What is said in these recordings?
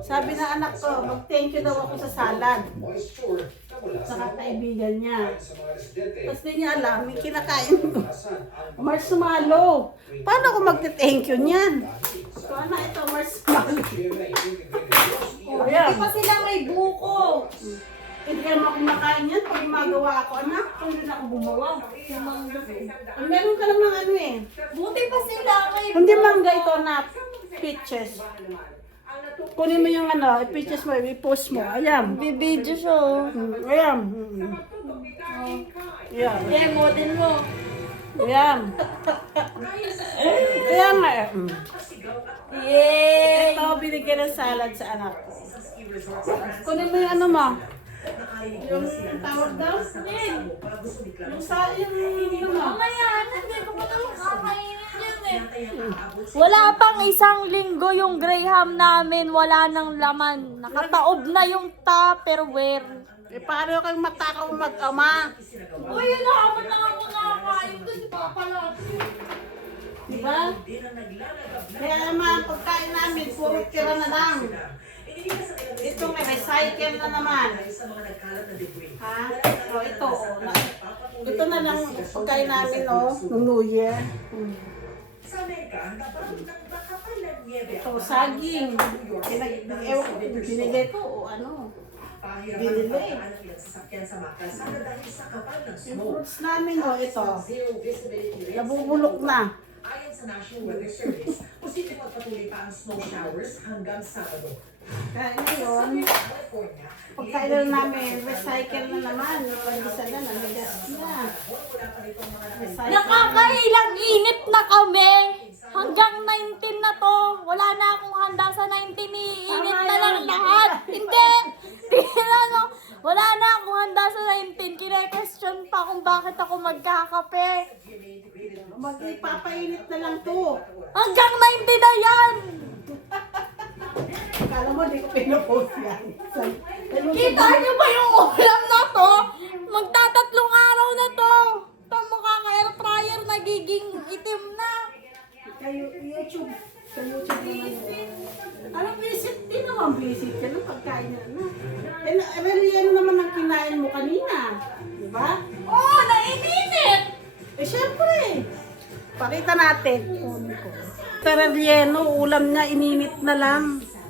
Sabi ng anak ko, mag-thank you daw ako sa salad. Sa kaibigan niya. Tapos di niya alam, may kinakain ko. Marshmallow. Paano ako mag-thank you niyan? So, ano ito, marshmallow? Oh, Hindi pa sila may buko. Hindi ka naman kumakain yan pag gumagawa ako, anak. Hindi na ako gumawa. Ang meron ka naman ano eh. Buti pa sila may Hindi mangga ito na peaches. Kunin mo yung ano, peaches mo, i-post mo. Ayan. bibidyo siya. Ayan. Ayan. Yeah, model mo. Ayan. Kaya nga eh. Yay! Ito, binigyan ng salad sa anak ko. Kunin mo yung ano mo. Yung tawag daw? Yung sa, yung ano mo. Mamaya, hindi ko pa naman kakainin yan eh. Wala pang isang linggo yung Graham namin, wala nang laman. Nakataob na yung Tupperware. Eh, paano kang matakaw mag-ama? Uy, yun na ako nakakain ko si Papa natin. Diba? Kaya naman, pagkain namin, puro tira na lang. Ito may recycle na naman. Ha? So, ito, ito na lang pagkain namin, no? Nung New Year. Ito, saging. Ewan ko, binigay ko o ano. Binili. Yung fruits namin, no, ito. Nabubulok na. Ayon sa National Weather Service, posibleng magpatuloy pa ang snow showers hanggang Sabado. Kaya ngayon, California, pagkain na namin, recycle na naman. Yung isa na, namigas na. Recycle. Nakakailang init na kami. Hanggang 19 na to. Wala na akong handa sa 19. Iinit na lang lahat. Hindi. Tingnan mo. Wala na akong handa sa 19. Kine-question pa kung bakit ako magkakape. Mag-ipapainit na lang to. Hanggang 90 na yan. Akala mo, di ko pinapost yan. Kita niyo ba yung ulam na to? Magtatatlong araw na to. Tamo ka ka air fryer nagiging itim na. Kayo, YouTube. Sa YouTube naman. Ano, visit din naman. Visit ka ng pagkain na. Ano naman ang kinain mo kanina? Diba? Oh, naiinit. Eh, syempre. Pakita natin. Terrelleno, ulam niya, ininit na lang.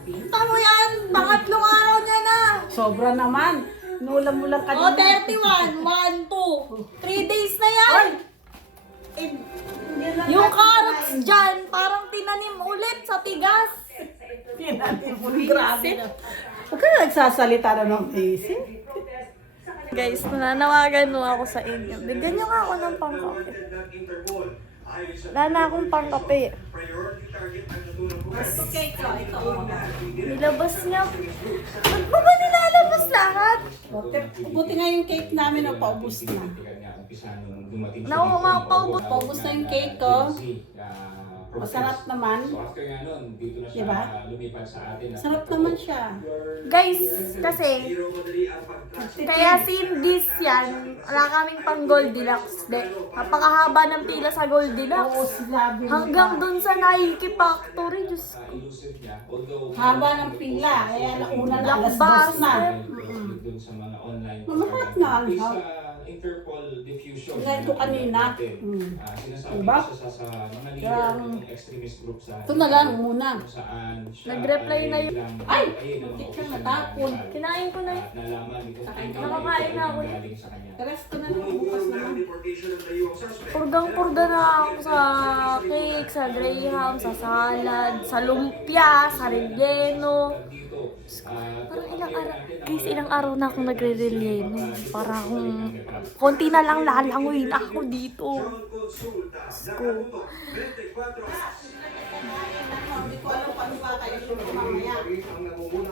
Tamo yan. Pangatlong araw niya na. Sobra naman. Inulam mo lang Oh, kanina. 31. 1, 2. 3 days na yan. Ay! Eh, hindi lang Yung natin carrots kinain. dyan, parang tinanim ulit sa tigas. Tinanim mo. Grabe na. Huwag ka na nagsasalita na ng basic. Guys, nananawagan mo ako sa inyo. Bigyan niyo nga ako ng pangkape. Wala na akong pangkape. Okay, ito. Nilabas niya. Ba't ba nilalabas lahat? Buti nga yung cake namin o paubos na. Naku, mga paubos. Paubos na yung cake ko. Masarap naman. So after nga nun, dito na siya Diba? lumipat sa atin. Sarap naman siya. Guys, kasi kaya sim this yan, wala kaming pang Goldilocks. Napakahaba ng pila sa Oo, Goldilocks. sinabi mo Hanggang pa. dun sa Nike Factory, Diyos ko. Elusive niya. Although, Haba ng pila. Kaya nauna na alas dos na. dun sa mga online. Masarap na, Based ha? sa Interpol diffusion. Tingnan ko kanina. Sinasabi Diba? siya sa mga leader Kaya, ng extremist group sa ito na lang muna. kung saan siya Nag-reply na yun. Ay! ng Muntik official na natapon. na- Kinain ko na yun. at nalaman itong Nakakain na ako. galing sa kanya. The rest ko na lang bukas naman. Purgang-purga na ako sa cake, sa graham, sa salad, sa lumpia, sa relleno. Parang ilang araw, guys, ilang araw na akong nagre-relleno. Para akong, konti na lang lalanguin ako dito. Diyos ko. Hindi ko alam paano ba kayo yung mamaya.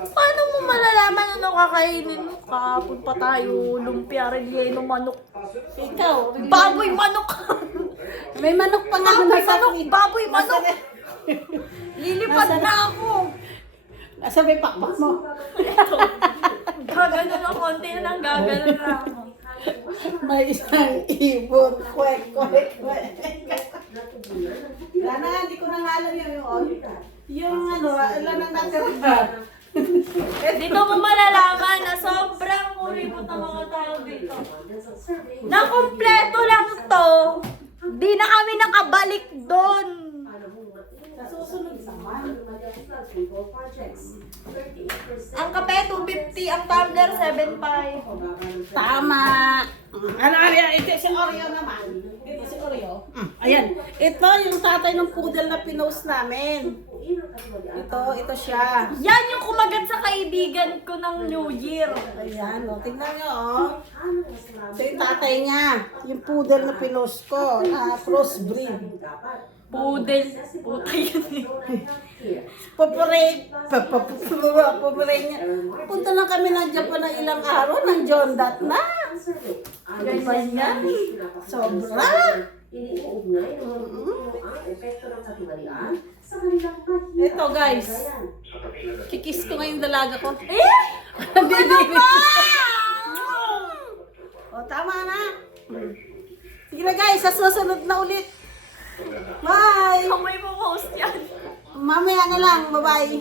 Paano mo malalaman ano kakainin mo? Kahapon pa tayo, lumpia, relleno, manok. Ikaw, Baboy, manok! may manok pa nga Baboy, nasa manok! Baboy, manok! Lilipad Nasa- na ako! Nasa may pakpak mo. Gagano na konti na lang, gagano na ako. May isang ibon. Kwek, kwek, kwek. Wala na, hindi ko na nga alam yun. Yung ano, alam na natira. Dito mo malalaman na sobrang kuripot ng mga tao dito. Na kumpleto lang to. Di na kami nakabalik doon. Sa susunod naman. Ang kape 250, ang tumbler 7.5. Tama. Ano, ito si Oreo naman. Ito si Oreo. Ayan. Ito yung tatay ng poodle na pinost namin. Ito siya. Yan yung kumagat sa kaibigan ko ng New Year. Ayan, o. Tingnan nyo, o. Ito yung tatay niya. Yung poodle na pinost ko. Crossbreed. Poodle. Puta yun eh. Popore niya. Punta lang kami ng Japan ng ilang araw ng John Dat na. Ganyan. Sobra. Ito guys. Kikis ko ngayon dalaga ko. Eh! Baby. O, tama na. Sige na guys, sa susunod na ulit. Bye! Amoy mo post yan. Mamaya na lang, bye-bye.